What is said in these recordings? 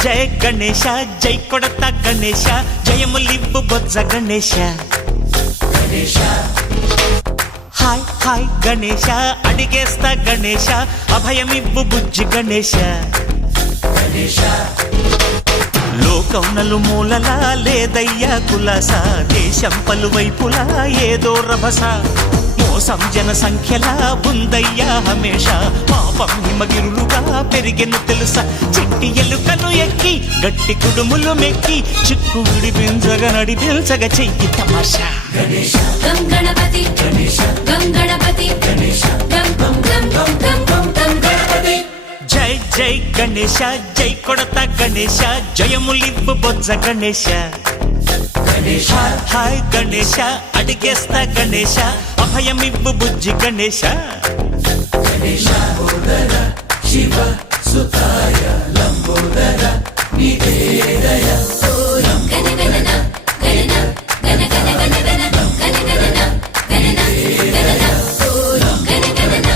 జయ గణేశ జై కొడత గణేశ జయములివ్వు బొజ్జ Ganesha hi hi Ganesha అడిగేస్తా Ganesha అభయమివ్వు బుజ్జి గణేశ లోకం నలుమూలలా లేదయ్యా కులాస దేశం పలువైపులా ఏదో రభస మోసం జన సంఖ్యలా ఉందయ్యా హమేష పాపం హిమగిరులుగా పెరిగెను తెలుసా చిట్టి ఎలుకలు ఎక్కి గట్టి కుడుములు మెక్కి చిక్కు విడిపించగా నడిపించగా చెయ్యి తమాషా గం గణపతి గం గణపతి గం గం గం గం గం గం గణపతి జై జై గణేశ జై కొడత గణేశ జయములివ్వు బొజ్జ గణేశ హాయ్ గణేశ అడిగేస్తా గణేశ అభయమివ్వు బుజ్జి గణేశ శివ సుతాయ లంబోదర నివేదయ గణగణన గణన గణ గణ గణ గణ గణగణన గణన గణన గణగణన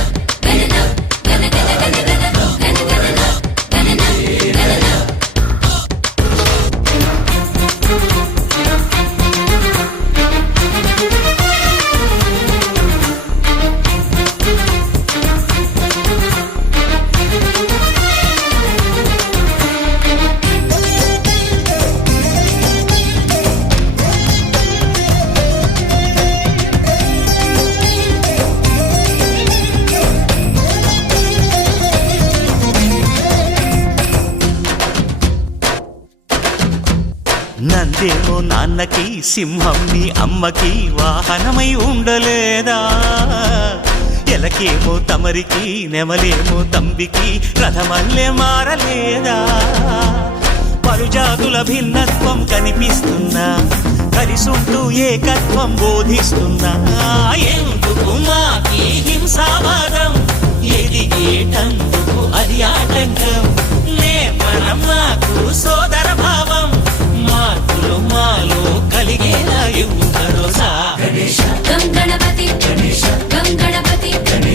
గణన గణ గణ గణ గణ గణగణన గణన గణన నందేమో నాన్నకి సింహం నీ అమ్మకి వాహనమై ఉండలేదా ఎలకేమో తమరికి నెమలేమో తంబికి రథమల్లే మారలేదా పలుజాతుల భిన్నత్వం కనిపిస్తున్నా కలిసుంటూ ఏకత్వం బోధిస్తున్నా ఎందుకు మాకి హింసావాదం ఎదిగేటందుకు అది ఆటంకం నేపరం మాకు సోదర భావం మార్పులు మాలో కలిగేలా ఇవ్వు భరోసా గం గణపతి గం గణపతి గం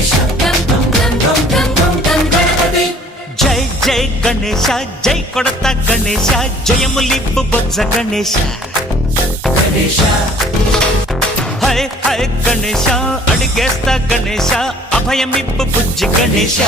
గం గం గం గం గం గం గణపతి జై జై గణేశ జై కొడత గణేశ జయములివ్వు బొజ్జ గణేశ హై హై గణేశ అడిగేస్తా గణేశ అభయమివ్వు బుజ్జి గణేశ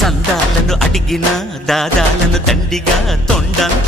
సందాలను అడిగిన దాదాలను తండిగా తొండంతో